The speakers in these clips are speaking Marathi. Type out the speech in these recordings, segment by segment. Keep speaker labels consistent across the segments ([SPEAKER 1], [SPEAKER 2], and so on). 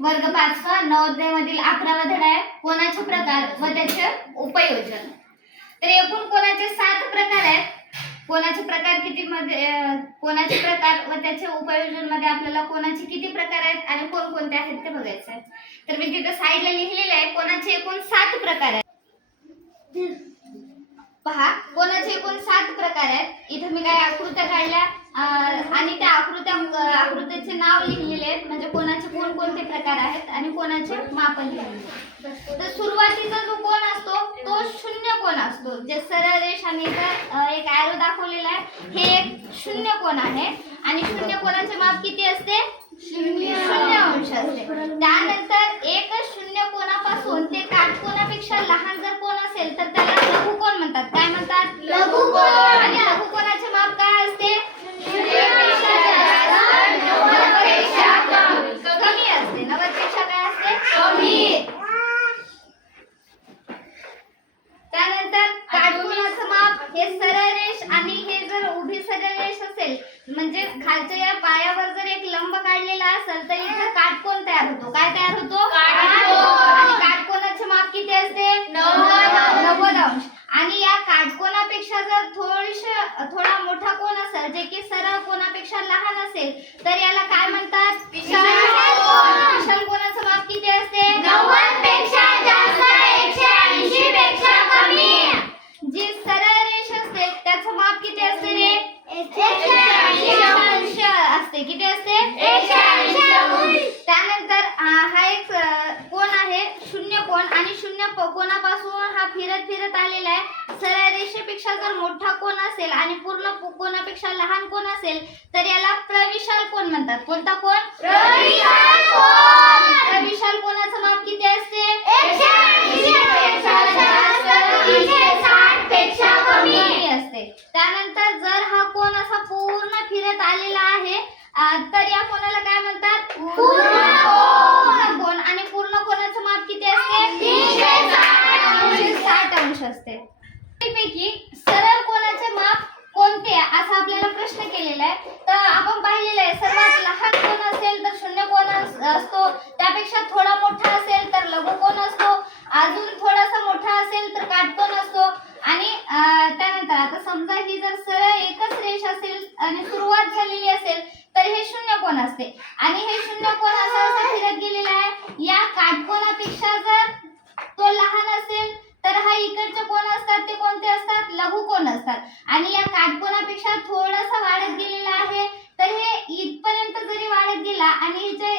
[SPEAKER 1] वर्ग पाचवा नवोदयमधील अकरावा धडा आहे. कोणाचे प्रकार व त्याचे उपयोजन? तर एकूण कोणाचे सात प्रकार आहेत? कोणाचे प्रकार किती मध्ये कोणाचे प्रकार व त्याचे उपयोजनमध्ये आपल्याला कोणाचे किती प्रकार आहेत आणि कोणकोणते आहेत ते बघायचं आहे तर मी तिथं साईडला लिहिलेले आहे. कोणाचे एकूण सात प्रकार आहेत? पहा कोणाचे एकूण सात प्रकार आहेत? इथं मी काय आकृत्या काढल्या? आणि त्या आकृत्या अं, आकृत्याचे नाव लिहिलेले आहेत. म्हणजे कोणाचे कोणकोणते प्रकार आहेत आणि कोणाचे मापन लिहिलेले. तर सुरुवातीचा जो कोण असतो तो शून्य कोण असतो. जे सरळ रेष आणि इथं अं, एक ॲरो दाखवलेला आहे. हे एक शून्य कोण आहे. आणि शून्य कोणाचे माप किती असते? शून्य. अंश असते. त्यानंतर एक शून्य कोणापासून ते काटकोनापेक्षा लहान जर कोण असेल तर त्याला लघु कोण म्हणतात. काय म्हणतात?
[SPEAKER 2] लघुकोण.
[SPEAKER 1] आणि लघु कोणाचे माप काय असते शून्यपेक्षा जास्त, नव्वदपेक्षा कमी कमी असते नव्वदपेक्षा काय असते कमी त्यानंतर काटकोनाचं माप हे सरळ रेष आणि हे जर उभी सरळ रेष असेल म्हणजे खालच्या या पायावर जर एक लंब काढलेला असेल तर इथं काटकोन तयार होतो. काय तयार होतो. आणि काटकोनाचे माप किती असते?
[SPEAKER 2] नव्वद. अंश.
[SPEAKER 1] आणि या काटकोनापेक्षा जर थोडीश थोडा मोठा कोण असेल जे की सरळ कोणापेक्षा लहान असेल तर याला काय म्हणतात.
[SPEAKER 2] विशाल
[SPEAKER 1] कोणाचं माप किती असते
[SPEAKER 2] नव्वदपेक्षा जास्त, एकशे ऐंशी पेक्षा कमी.
[SPEAKER 1] जी सरळ रेष असते त्याचं माप किती असते रे
[SPEAKER 2] एकशे ऐंशी अंश.
[SPEAKER 1] अंश असते किती असते
[SPEAKER 2] एकशे ऐंशी अंश.
[SPEAKER 1] त्यानंतर हा हा एक अ, कोण आहे शून्य कोण आणि शून्य प- कोणापासून हा फिरत फिरत आलेला आहे. सरळ रेषेपेक्षा जर मोठा कोण असेल आणि पूर्ण कोणापेक्षा लहान कोण असेल तर याला प्रविशाल कोण म्हणतात? कोणता कोण?
[SPEAKER 2] प्रविशाल कोण.
[SPEAKER 1] प्रविशाल कोणाचं माप किती असते? त्यानंतर जर हा कोण असा पूर्ण फिरत आलेला आहे तर या कोणाला काय म्हणतात?
[SPEAKER 2] पूर्ण कोन
[SPEAKER 1] आणि पूर्ण कोणाचं माप किती असते?
[SPEAKER 2] तीनशे साठ अंश.
[SPEAKER 1] असते. पैकी सरळ कोणाचे माप कोणते असा आपल्याला प्रश्न केलेला आहे. तर आपण पाहिलेलं आहे सर्वात लहान कोण असेल तर शून्य कोण असतो. त्यापेक्षा थोडा मोठा असेल तर लघु कोण असतो. अजून थोडासा मोठा असेल तर काटकोण असतो. आणि त्यानंतर आता समजा ही जर सरळ एकच रेष असेल आणि सुरुवात झालेली असेल तर हे शून्य कोण असते? आणि हे शून्य कोण असं असं फिरत गेलेलं आहे या काटकोणापेक्षा जर तो लहान असेल तर हा इकडचे कोण असतात ते कोणते असतात? लघु कोण असतात? आणि या काटकोनापेक्षा थोडासा वाढत गेलेला आहे. तर हे इथपर्यंत जरी वाढत गेला आणि हिचे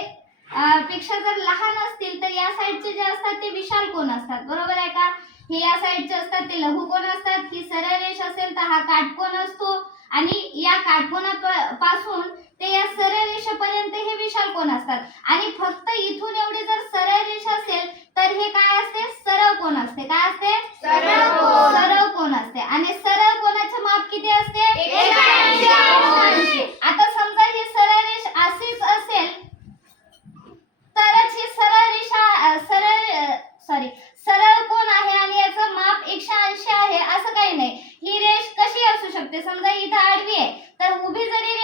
[SPEAKER 1] पेक्षा जर लहान असतील तर या साईडचे जे असतात ते विशाल कोण असतात? बरोबर आहे का? हे या साईडचे असतात ते लघु कोण असतात? ही सरळ रेष असेल तर हा काटकोन असतो. आणि या काटकोनापासून ते या सरळ रेषेपर्यंत हे विशाल कोण असतात? आणि फक्त इथून एवढी जर सरळ रेष असेल तर हे काय असते? सरळ कोण असते? काय असते?
[SPEAKER 2] सरळ
[SPEAKER 1] कोण. असते? आणि सरळ कोणाचे माप किती असते. आता समजा ही सरळ रेष अशीच असेल तरच ही सरळ रेषा सरळ सॉरी सरळ कोण आहे आणि याचं माप एकशे ऐंशी आहे असं काही नाही. ही रेष कशी असू शकते? समजा इथं आडवी आहे तर उभी जरी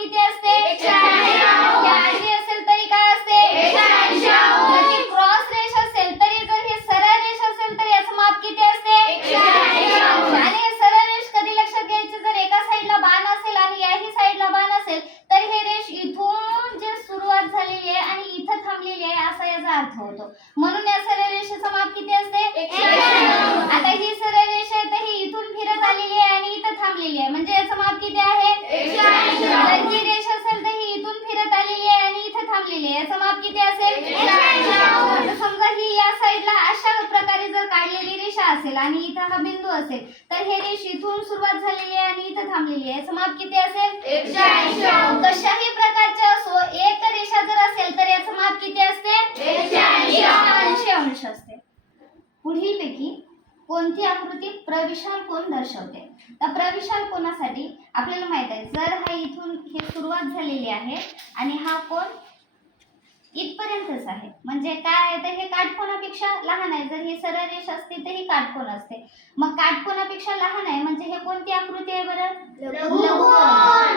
[SPEAKER 1] याचं माप किती असते
[SPEAKER 2] एकशे ऐंशी अंश.
[SPEAKER 1] या आडवी असेल तरी काय असते
[SPEAKER 2] एकशे ऐंशी अंश.
[SPEAKER 1] जर ती क्रॉस रेष असेल तरी जर ही सरळ रेष असेल तर याचं माप किती असते
[SPEAKER 2] एकशे ऐंशी अंश.
[SPEAKER 1] आणि हे सरळ रेष कधी लक्षात घ्यायची जर एका साईडला बाण असेल आणि याही साईडला बाण असेल तर हे रेष इथून जे सुरुवात झालेली आहे आणि इथं थांबलेली आहे असा याचा अर्थ होतो म्हणून या सरळ रेषेचं माप किती असते
[SPEAKER 2] एकशे ऐंशी अंश.
[SPEAKER 1] आता ही सरळ रेष आहे तर ही इथून फिरत आलेली आहे आणि इथं थांबलेली आहे म्हणजे याचं माप किती आहे
[SPEAKER 2] एकशे ऐंशी अंश.
[SPEAKER 1] जर ही रेष असेल तर ही इथून फिरत आलेली आहे आणि इथं थांबलेली आहे याचं माप किती असेल समजा ही या साईडला अशा प्रकारे जर काढलेली रेषा असेल आणि इथं हा बिंदू असेल तर हे रेष इथून सुरुवात झालेली आहे आणि इथं थांबलेली आहे. याचं माप किती असेल. कशाही प्रकारचे असो एक रेषा जर असेल तर याचं माप किती असते?
[SPEAKER 2] ऐंशी अंश.
[SPEAKER 1] असते. पुढील पैकी कोणती आकृती प्रविशाल कोण दर्शवते? तर प्रविशाल कोणासाठी आपल्याला माहीत आहे जर हा इथून हे सुरुवात झालेली आहे आणि हा कोण इथपर्यंतच आहे. म्हणजे काय आहे तर हे काटकोनापेक्षा लहान आहे. जर ही सरळ रेष असते तर ही काटकोन असते. मग काटकोनापेक्षा लहान आहे म्हणजे हे कोणती आकृती आहे बरं.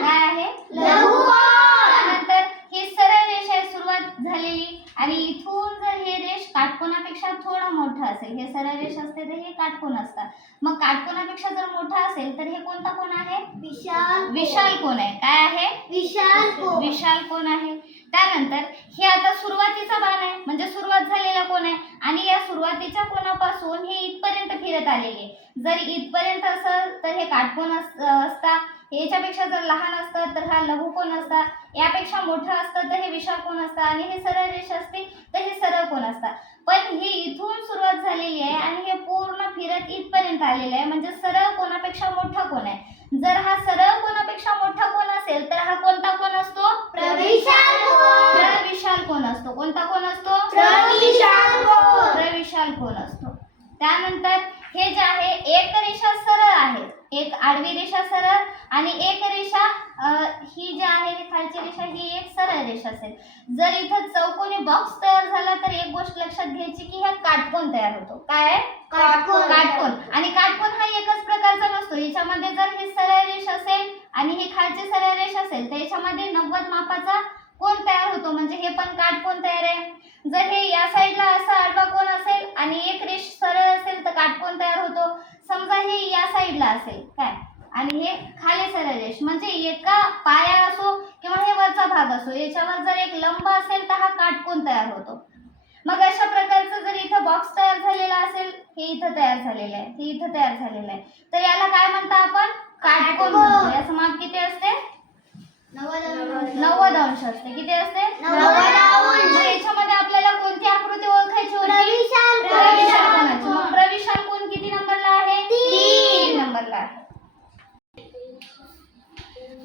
[SPEAKER 1] काय आहे. त्यानंतर ही सरळ रेष आहे सुरुवात झालेली. आणि इथून जर हे रेष काटकोनापेक्षा थोडं मोठं असेल हे सरळ रेष असते तर हे काटकोन असतात मग काटकोनापेक्षा जर मोठा असेल तर हे कोणता कोण आहे?
[SPEAKER 2] विशाल
[SPEAKER 1] विशाल कोण आहे. काय आहे?
[SPEAKER 2] विशाल
[SPEAKER 1] विशाल कोण आहे. त्यानंतर हे आता सुरुवातीचा बाण आहे. म्हणजे सुरुवात झालेला कोण आहे? आणि या सुरुवातीच्या कोणापासून हे इथपर्यंत फिरत आलेले आहे. जर इथपर्यंत असेल तर हे काटकोण अस- असता. याच्यापेक्षा जर लहान असतं तर हा लघु कोण असता? यापेक्षा मोठं असतं तर हे विशाल कोण असतं? आणि हे सरळ रेष असते तर हे सरळ कोण असतात पण हे इथून सुरुवात झालेली आहे आणि हे पूर्ण फिरत इथपर्यंत आलेलं आहे. म्हणजे सरळ कोणापेक्षा मोठा कोण आहे? जर हा सरळ कोणापेक्षा मोठा कोण असेल तर हा कोणता कोण असतो?
[SPEAKER 2] प्रविशाल कोण?
[SPEAKER 1] असतो? कोणता कोण असतो?
[SPEAKER 2] प्रविशाल कोण
[SPEAKER 1] असतो? त्यानंतर हे जे आहे एक रेषा सरळ आहे. एक आडवी रेषा सरळ आणि एक रेषा ही जी आहे खालची रेषा ही एक सरळ रेषा असेल. जर इथं चौकोनी बॉक्स तयार झाला तर एक गोष्ट लक्षात घ्यायची की ह्या काटकोन तयार होतो. काय?
[SPEAKER 2] काटकोन.
[SPEAKER 1] काटकोन. आणि काटकोन हा एकच प्रकारचा नसतो. याच्यामध्ये जर हे सरळ रेष असेल आणि ही खालची सरळ रेष असेल तर याच्यामध्ये नव्वद मापाचा समजा हे या साईडला असेल काय? आणि हे खाली सरळ रेष. म्हणजे एका पाया असो किंवा हे वरचा भाग असो याच्यावर जर एक लंब असेल तर हा काटकोन तयार होतो. मग अशा प्रकारचं जर इथं बॉक्स तयार झालेला असेल हे इथं तयार झालेलं आहे हे इथं तयार झालेलं आहे. तर याला काय म्हणता आपण? काटकोन. म्हणतो. याचं माप किती असते?
[SPEAKER 2] नव्वद
[SPEAKER 1] अंश. असते. किती असते?
[SPEAKER 2] नव्वद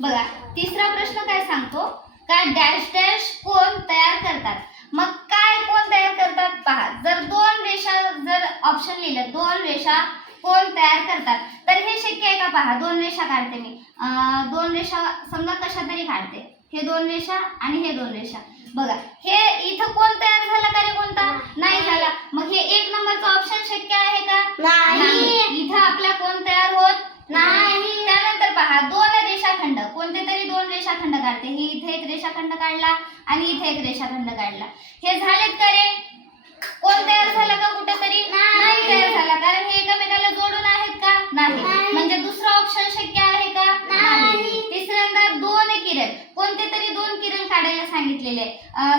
[SPEAKER 1] बघा तिसरा प्रश्न काय सांगतो? का डॅश डॅश कोण तयार करतात? मग काय कोण तयार करतात? पहा जर दोन रेषा जर ऑप्शन लिहिलं दोन रेषा कोण तयार करतात? तर हे शक्य आहे का? पहा दोन रेषा काढते मी. दोन रेषा समजा कशा तरी काढते. हे दोन रेषा आणि हे दोन रेषा बघा हे इथं कोण तयार झाला का रे कोणता? नाही झाला. मग हे एक नंबरचा ऑप्शन शक्य आहे का
[SPEAKER 2] नाही
[SPEAKER 1] इथं आपला कोण तयार होत
[SPEAKER 2] नाही.
[SPEAKER 1] त्यानंतर पहा दोन रेषाखंड कोणते तरी दोन रेषाखंड काढते हे इथे एक रेषाखंड काढला आणि इथे एक रेषाखंड काढला. हे झालेत का रे? कोण तयार झाला का कुठेतरी? नाही तयार झाला. कारण हे एकमेकाला जोडून आहेत का? नाही. म्हणजे दुसरा ऑप्शन शक्य आहे का?
[SPEAKER 2] नाही.
[SPEAKER 1] तिसऱ्यांदा दोन किरण. कोणते तरी दोन किरण काढायला सांगितलेले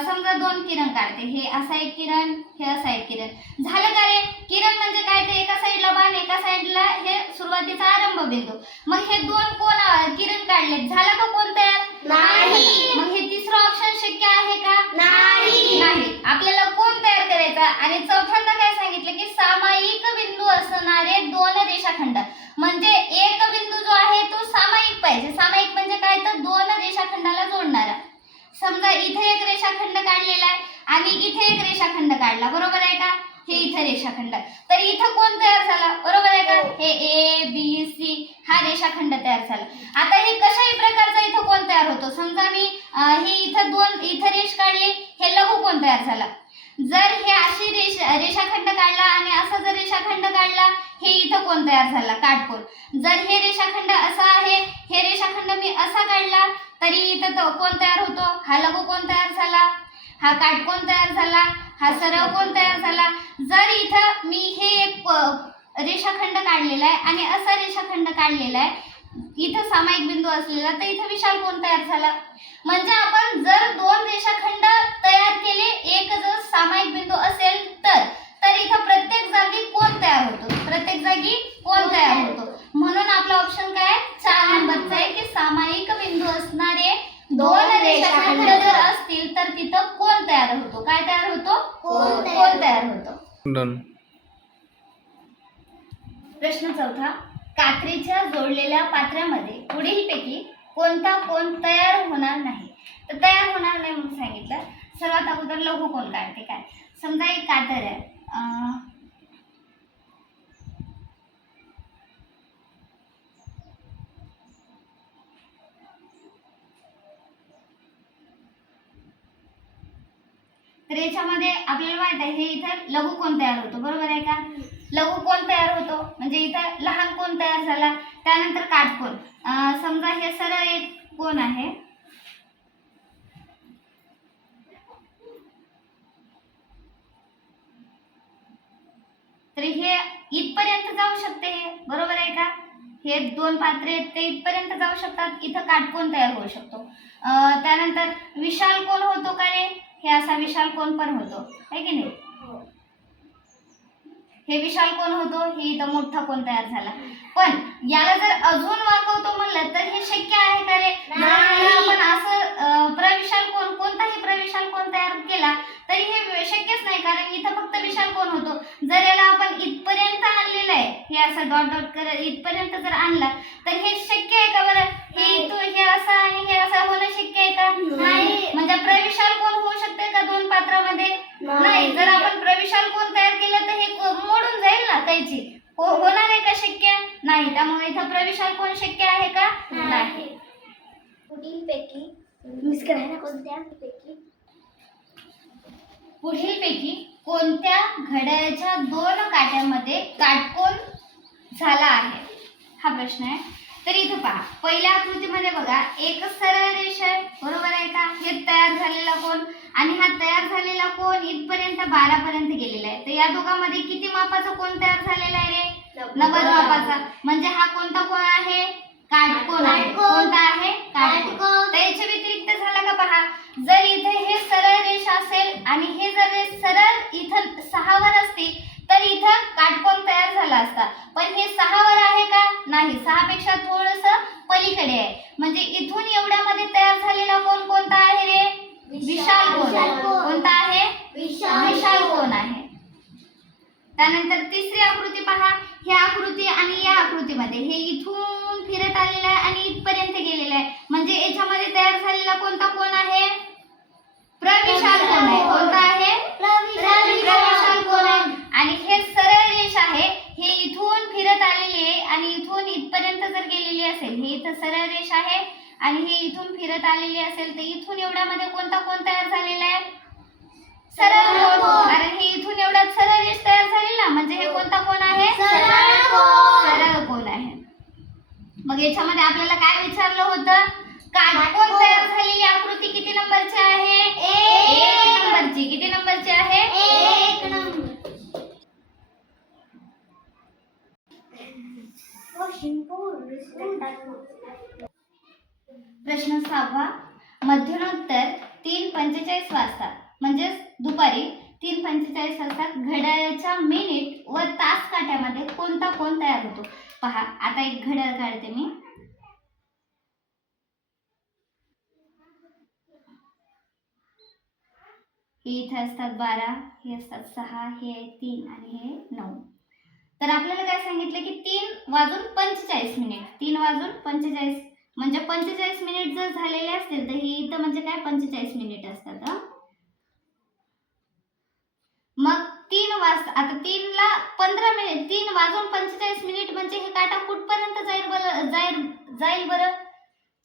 [SPEAKER 1] समजा दोन किरण काढते. हे असा एक किरण हे असा एक किरण. झालं का रे? किरण म्हणजे काय? ते एका साईडला बाण एका साईडला हे सुरुवातीचा आरंभ बिंदू मग हे दोन कोण अं, किरण काढले झालं का कोण तयार
[SPEAKER 2] नाही.
[SPEAKER 1] मग हे तिसरं ऑप्शन शक्य आहे का
[SPEAKER 2] नाही.
[SPEAKER 1] नाही आपल्याला कोण तयार करायचा आणि चौथ्यांदा काय सांगितलं की सामायिक बिंदू असणारे दोन रेषाखंड. म्हणजे एक बिंदू जो आहे तो सामायिक पाहिजे. सामायिक म्हणजे काय? तर दोन रेषाखंडाला जोडणारा. समजा इथे एक रेषाखंड काढलेला आहे आणि इथे एक रेषाखंड काढला. बरोबर आहे का? हे इथे रेषाखंड तर इथं कोण तयार झाला बरोबर आहे का हे ए बी सी हा रेषाखंड तयार झाला आता हे कशाही प्रकारचा इथं कोण तयार होतो समजा मी अं, हे इथं दोन इथं रेष काढली हे लघु कोण तयार झाला जर हे अशी रेष रेषाखंड काढला आणि असा जर रेषाखंड काढला हे इथं कोण तयार झाला? काटकोन. जर हे रेषाखंड असा आहे हे रेषाखंड मी असा काढला तरी इथं तो कोण तयार होतो? हा लघु कोण तयार झाला? हा काटकोन तयार झाला? हा सरळ कोण तयार झाला? जर इथं मी हे एक रेषाखंड काढलेला आहे आणि असा रेषाखंड काढलेला आहे इथं सामायिक बिंदू असलेला तर इथं विशाल कोण तयार झाला? म्हणजे आपण जर दोन रेषाखंड तयार केले एक जर सामायिक बिंदू असेल तर तर इथं प्रत्येक जागी कोण तयार होतो? प्रत्येक जागी कोण तयार होतो? म्हणून आपला ऑप्शन काय आहे? चार नंबरचा आहे की सामायिक बिंदू असणारे दोन रेषाखंड जर असतील तर तिथं कोण तयार होतो? काय तयार होतो?
[SPEAKER 2] कोण तयार
[SPEAKER 1] होतो? प्रश्न चौथा. कात्रीच्या जोडलेल्या पात्रामध्ये पुढीलपैकी कोणता कोण तयार होणार नाही? तर तयार होणार नाही म्हणून सांगितलं. सर्वात अगोदर लघु कोण काढते काय? समजा एक कातर आहे. तर याच्यामध्ये आपल्याला माहीत आहे हे इथं लघु कोण तयार होतो? बरोबर आहे का? लघु कोण तयार होतो? म्हणजे इथं लहान कोण तयार झाला? त्यानंतर काटकोण समजा हे सरळ एक कोण आहे? तर हे इथपर्यंत जाऊ शकते हे बरोबर आहे का? हे दोन पात्रे आहेत ते इथपर्यंत जाऊ शकतात. इथं काटकोण तयार होऊ शकतो? त्यानंतर विशाल कोण होतो का रे? हे असा विशाल कोण पण होतो. आहे की नाही? हे विशाल कोण होतो? हे इथं मोठा कोण तयार झाला? पण याला जर अजून वाकवतो म्हणलं तर हे शक्य आहे का रे? आपण असं प्रविशाल कोण कोणताही प्रविशाल कोण तयार केला तरी हे शक्यच नाही कारण इथं फक्त विशाल कोण होतो? जर याला आपण इथपर्यंत आणलेलं आहे हे असं डॉट डॉट करत इथपर्यंत जर आणला तर हे शक्य आहे का बरं? हे इथून हे असं आणि हे असं होणं शक्य आहे का?
[SPEAKER 2] नाही.
[SPEAKER 1] म्हणजे प्रविशाल कोण होऊ शकते का दोन पात्रामध्ये?
[SPEAKER 2] नाही.
[SPEAKER 1] जर आपण प्रविशाल कोण तयार केलं तर हे मोडून जाईल ना कैची हो होणार आहे का शक्य? नाही. त्यामुळे इथं प्रविशाल कोण शक्य आहे का? नाही.
[SPEAKER 2] पुढीलपैकी मिस करायला कोणत्या पैकी?
[SPEAKER 1] पुढीलपैकी कोणत्या घड्याळाच्या दोन काट्यामध्ये काटकोन झाला आहे? हा प्रश्न आहे. तर इथं पहा. पहिल्या आकृतीमध्ये बघा एक सरळ रेष आहे. बरोबर आहे का? हे तयार झालेला कोण आणि हा तयार झालेला कोण इथपर्यंत बारा पर्यंत गेलेला आहे. तर या दोघांमध्ये किती मापाचा कोण तयार झालेला आहे रे? नव्वद मापाचा. म्हणजे हा कोणता कोण आहे? काटकोन आहे. कोणता आहे काटकोन
[SPEAKER 2] काटकोन.
[SPEAKER 1] तर याच्या व्यतिरिक्त झाला का पहा जर इथे हे सरळ रेष असेल आणि हे जर सरळ इथं सहावर असती तर इथं काटकोन तयार झाला असता पण हे सहावर आहे का नाही सहापेक्षा थोडस पलीकडे आहे म्हणजे इथून एवढ्यामध्ये तयार झालेला कोण कोणता आहे रे विशाल कोण आहे.
[SPEAKER 2] विशाल कोण.
[SPEAKER 1] कोणता आहे विशाल कोण आहे त्यानंतर तिसरी आकृती पहा ही आकृती आणि या आकृतीमध्ये हे इथून फिरत आलेलं आहे आणि इथपर्यंत गेलेलं आहे म्हणजे याच्यामध्ये तयार झालेला कोणता कोण आहे प्रविशाल कोण आहे कोणता आहे प्रविशाल कोण आहे आणि हे सरळ रेष आहे हे इथून फिरत आलेली आहे आणि इथून इथपर्यंत जर गेलेली असेल हे इथं सरळ रेष आहे आणि हे इथून फिरत आलेली असेल तर इथून एवढ्यामध्ये कोणता कोण तयार झालेला आहे? सरळ कारण हे इथून एवढा सरळ रेष तयार झाली ना? म्हणजे हे कोणता कोण आहे?
[SPEAKER 2] सरळ कोण.
[SPEAKER 1] आहे? मग याच्यामध्ये आपल्याला काय विचारलं होतं? काटकोन. तयार झालेली आकृती किती नंबरची आहे?
[SPEAKER 2] एक.
[SPEAKER 1] एक नंबरची. किती नंबरची आहे?
[SPEAKER 2] एक नंबर.
[SPEAKER 1] प्रश्न सहावा. मध्यानोत्तर तीन पंचेचाळीस वाजता म्हणजेच दुपारी तीन पंचेचाळीस वाजता घड्याळाच्या मिनिट व तास काट्यामध्ये कोणता कोण तयार होतो? पहा आता एक घड्याळ काढते मी. हे इथे असतात बारा हे असतात सहा हे आहे तीन आणि हे नऊ. तर आपल्याला काय सांगितलं की तीन वाजून पंचेचाळीस मिनिट तीन वाजून पंचेचाळीस म्हणजे पंचेचाळीस मिनिट जर झालेले असतील तर हे इथं म्हणजे काय पंचेचाळीस मिनिट असतात मग तीन वाजता आता तीनला पंधरा मिनिट तीन वाजून पंचेचाळीस मिनिट म्हणजे हे काटा कुठपर्यंत जाईल बरं जाईल जाईल बरं?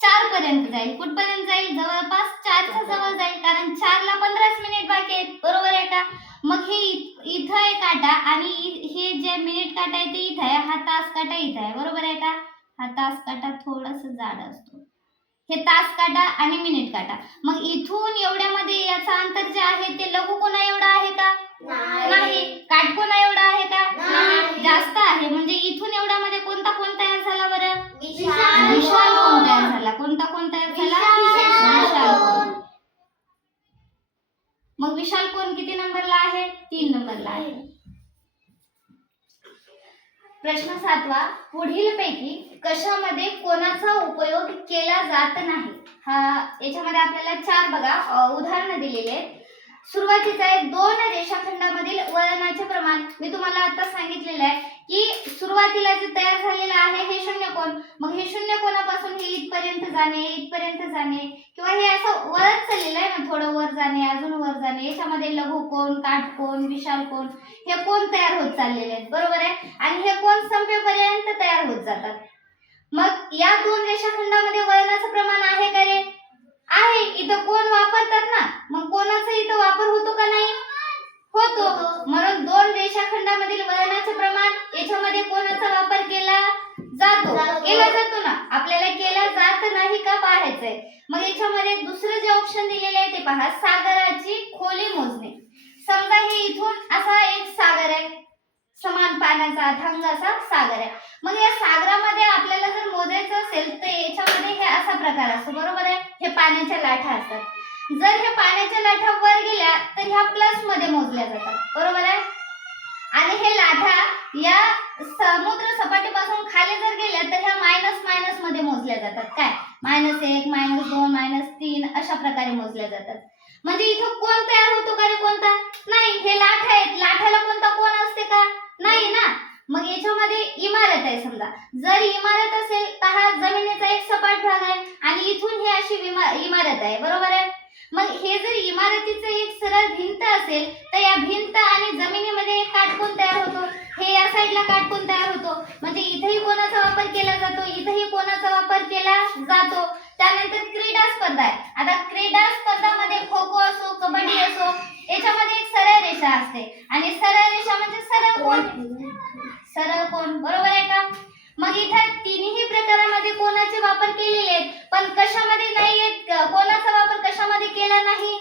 [SPEAKER 1] चार पर्यंत जाईल. कुठपर्यंत जाईल? जवळपास चारच्या जवळ जाईल कारण चारला पंधराच मिनिट बाकी आहेत. बरोबर आहे का? मग हे इथं आहे काटा आणि हे जे मिनिट काटा आहे ते इथं आहे हा तास काटा इथं आहे. बरोबर आहे का? हा तास काटा थोडस जाड असतो. हे तास काटा आणि मिनिट काटा. मग इथून एवढ्यामध्ये याचं अंतर जे आहे ते लघु कोणा एवढा आहे का? नाही. काटकोना एवढा आहे का?
[SPEAKER 2] नाही.
[SPEAKER 1] जास्त आहे. म्हणजे इथून एवढ्यामध्ये कोणता कोण तयार झाला बरं?
[SPEAKER 2] विशाल
[SPEAKER 1] कोण. तयार झाला? कोणता कोण तयार झाला?
[SPEAKER 2] विशाल.
[SPEAKER 1] मग विशाल कोण किती नंबरला आहे? तीन नंबरला आहे. प्रश्न सातवा पुढील पैकी कशामध्ये कोणाचा उपयोग केला जात नाही? हा याच्यामध्ये आपल्याला चार बघा उदाहरणं दिलेली आहेत. सुरुवातीचं आहे दोन रेषाखंडामधील वळणाचे प्रमाण. मी तुम्हाला आता सांगितलेलं आहे की सुरुवातीला जे तयार झालेलं आहे हे शून्य कोण मग हे शून्य कोणापासून हे इथपर्यंत जाणे इथपर्यंत जाणे किंवा हे असं वरच चाललेलं आहे ना थोडं वर जाणे अजून वर जाणे. याच्यामध्ये लघु कोण काटकोण विशाल कोण हे कोण तयार होत चाललेले आहेत. बरोबर आहे? आणि हे कोण संपेपर्यंत तयार होत जातात. मग या दोन रेषाखंडामध्ये वळणाचं प्रमाण आहे का रे? आहे. इथं कोण वापरतात ना? मग कोणाचा इथं वापर होतो का नाही? होतो. म्हणून दोन रेषाखंडामधील वळणाचे प्रमाण याच्यामध्ये कोणाचा वापर केला जातो. केला जातो ना. आपल्याला केला जात नाही का पाहायचंय? मग याच्यामध्ये दुसरं जे ऑप्शन दिलेले आहे ते पहा. सागराची खोली मोजणे. समजा हे इथून असा एक सागर आहे. समान पाण्याचा अथांग असा सागर आहे. मग या सागरामध्ये आपल्याला जर मोजायचं असेल तर याच्यामध्ये हे असा प्रकार असतो. बरोबर आहे? हे पाण्याच्या लाठा असतात. जर ह्या पाण्याच्या लाठा वर गेल्या तर ह्या प्लसमध्ये मोजल्या जातात. बरोबर आहे? आणि हे लाठा या समुद्र सपाटीपासून खाली जर गेल्या तर ह्या मायनस मायनसमध्ये मोजल्या जातात. काय? मायनस एक मायनस दोन मायनस तीन अशा प्रकारे मोजल्या जातात. म्हणजे इथं कोण तयार होतो का रे कोणता? नाही हे लाठ आहेत. लाठाला कोणता कोण असते का? नाही ना? मग याच्यामध्ये इमारत आहे समजा. जर इमारत असेल तर हा जमिनीचा एक सपाट भाग आहे आणि इथून ही अशी विमा- इमारत आहे. बरोबर आहे? मग हे जर इमारतीचं एक सरळ भिंत असेल तर या भिंत आणि जमिनीमध्ये एक काटकोन तयार होतो. हे या साईडला काटकोन तयार होतो. म्हणजे इथेही कोणाचा वापर केला जातो इथेही कोणाचा वापर केला जातो. त्यानंतर क्रीडा स्पर्धा आहे. आता क्रीडा स्पर्धामध्ये खो खो असो कबड्डी असो याच्यामध्ये एक सरळ रेषा असते. आणि सरळ रेषा म्हणजे सरळ कोण? सरळ कोण? बरोबर आहे का? मग इथं तिन्ही प्रकारामध्ये कोणाचे वापर केलेले आहेत? पण कशामध्ये नाही आहेत? कोणाचा वापर कशामध्ये केला नाही?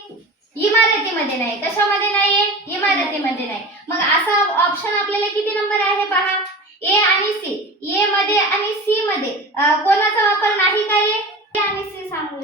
[SPEAKER 1] इमारतीमध्ये नाही. कशामध्ये नाहीये इमारतीमध्ये नाही. मग असा ऑप्शन आपल्याला किती नंबर आहे पहा? ए आणि सी ए मध्ये आणि सी मध्ये कोणाचा वापर नाही काय आणि सी सांगू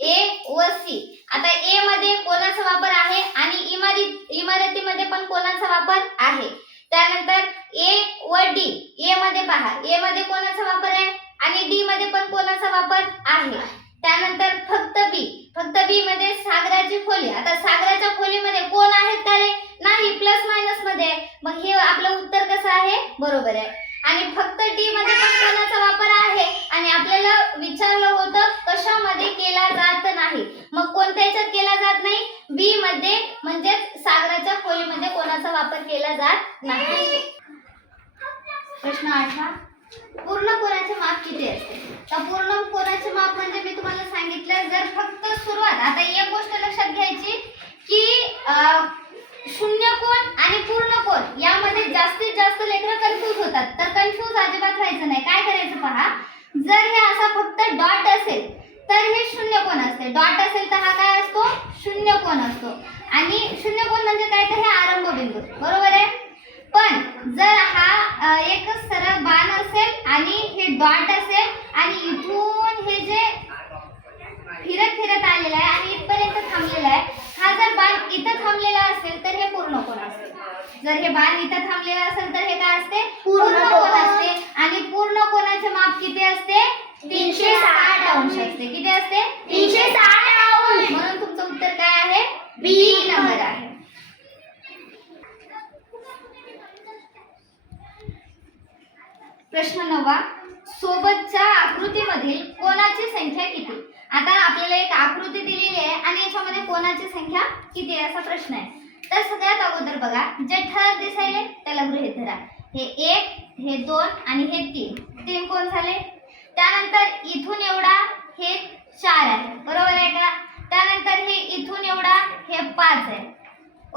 [SPEAKER 1] ए व सी आता ए मध्ये कोणाचा वापर आहे आणि इमारत इमारतीमध्ये पण कोणाचा वापर आहे? त्यानंतर ए व डी ए मध्ये पहा. ए मध्ये कोणाचा वापर आहे? आणि डी मध्ये पण कोणाचा वापर आहे? त्यानंतर फक्त बी फक्त बी मध्ये सागराची खोली. आता सागराच्या खोलीमध्ये कोण आहेत का रे? नाही प्लस मायनसमध्ये. आहे. मग हे आपलं उत्तर कसं आहे? बरोबर आहे. आणि फक्त डी मध्ये पण कोणाचा वापर आहे? आणि आपल्याला विचारलं होतं कशामध्ये केला जात नाही. मग कोणत्या याच्यात केला जात नाही? बी मध्ये म्हणजेच सागराच्या खोलीमध्ये कोण वापर केला जात नाही. प्रश्न आठवा पूर्ण कोणाचे माप किती असते? तर पूर्ण कोणाचे माप म्हणजे मी तुम्हाला सांगितलं जर फक्त सुरुवात आता एक गोष्ट लक्षात घ्यायची की शून्य कोण आणि पूर्ण कोण यामध्ये जास्तीत जास्त लेकरं कन्फ्यूज होतात. तर कन्फ्यूज अजिबात व्हायचं नाही. काय करायचं पहा? जर हे असा फक्त डॉट असेल तर हे शून्य कोण असते? डॉट असेल तर हा काय असतो? शून्य कोण असतो. आणि शून्य कोण म्हणजे काय तर हे आरंभ बिंदू बरोबर आहे? पण जर हा एक सरळ बाण असेल आणि हे डॉट असेल आणि इथून हे जे फिरत फिरत आलेला आहे आणि इथपर्यंत थांबलेला आहे हा जर बाण इथं थांबलेला असेल तर हे पूर्ण कोण असते? जर हे बाण इथं थांबलेला असेल तर हे काय असते?
[SPEAKER 2] पूर्ण
[SPEAKER 1] कोण
[SPEAKER 2] कोण.
[SPEAKER 1] असते? आणि पूर्ण कोणाचे माप किती असते? तीनशे साठ अंश असते. किती असते
[SPEAKER 2] तीनशे साठ अंश.
[SPEAKER 1] म्हणून तुमचं उत्तर काय आहे
[SPEAKER 2] बी
[SPEAKER 1] बी नंबर आहे प्रश्न नववा सोबतच्या आकृतीमधील कोणाची संख्या किती आता आपल्याला एक आकृती दिलेली आहे आणि याच्यामध्ये कोणाची संख्या किती आहे असा प्रश्न आहे. तर सगळ्यात अगोदर बघा जे ठळक दिसायले त्याला गृहीत धरा. हे एक हे दोन आणि हे तीन. तीन कोण झाले? त्यानंतर इथून एवढा हे चार आहे. बरोबर आहे का? त्यानंतर हे इथून एवढा हे पाच आहे.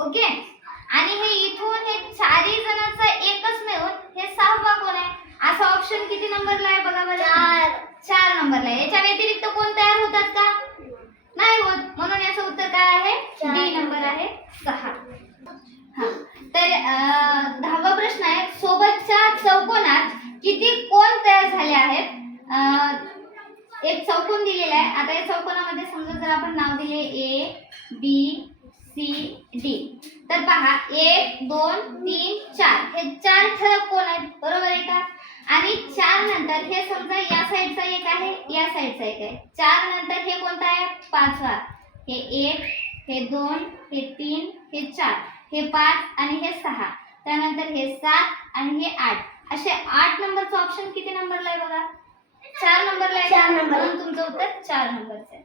[SPEAKER 1] ओके? आणि हे इथून हे चारही जणांचा एकच मिळून हे सहावा कोण आहे? असा ऑप्शन किती नंबरला आहे बघा बरं.
[SPEAKER 2] चार.
[SPEAKER 1] चार नंबरला आहे. याच्या व्यतिरिक्त कोण तयार होतात का? नाही होत. म्हणून याचं उत्तर काय आहे. डी नंबर आहे सहा. हा. तर दहावा प्रश्न आहे. सोबतच्या चौकोनात किती कोण तयार झाले आहेत? एक चौकोन दिलेला आहे. आता या चौकोनामध्ये समजा जर आपण नाव दिले ए बी सी डी. तर पहा एक दोन तीन चार. हे चार ठळक कोण आहेत? बरोबर आहे का? आणि चार नंतर हे समजा या साईडचा एक आहे या साईडचा एक आहे. चार नंतर हे कोणता आहे? पाचवा. हे एक हे दोन हे तीन हे चार. हे पाच आणि हे सहा. त्यानंतर हे सात आणि हे आठ. असे आठ नंबरचं ऑप्शन किती नंबरला आहे बघा? चार नंबरला आहे
[SPEAKER 2] चार नंबर.
[SPEAKER 1] तुमचं उत्तर चार नंबरचं आहे.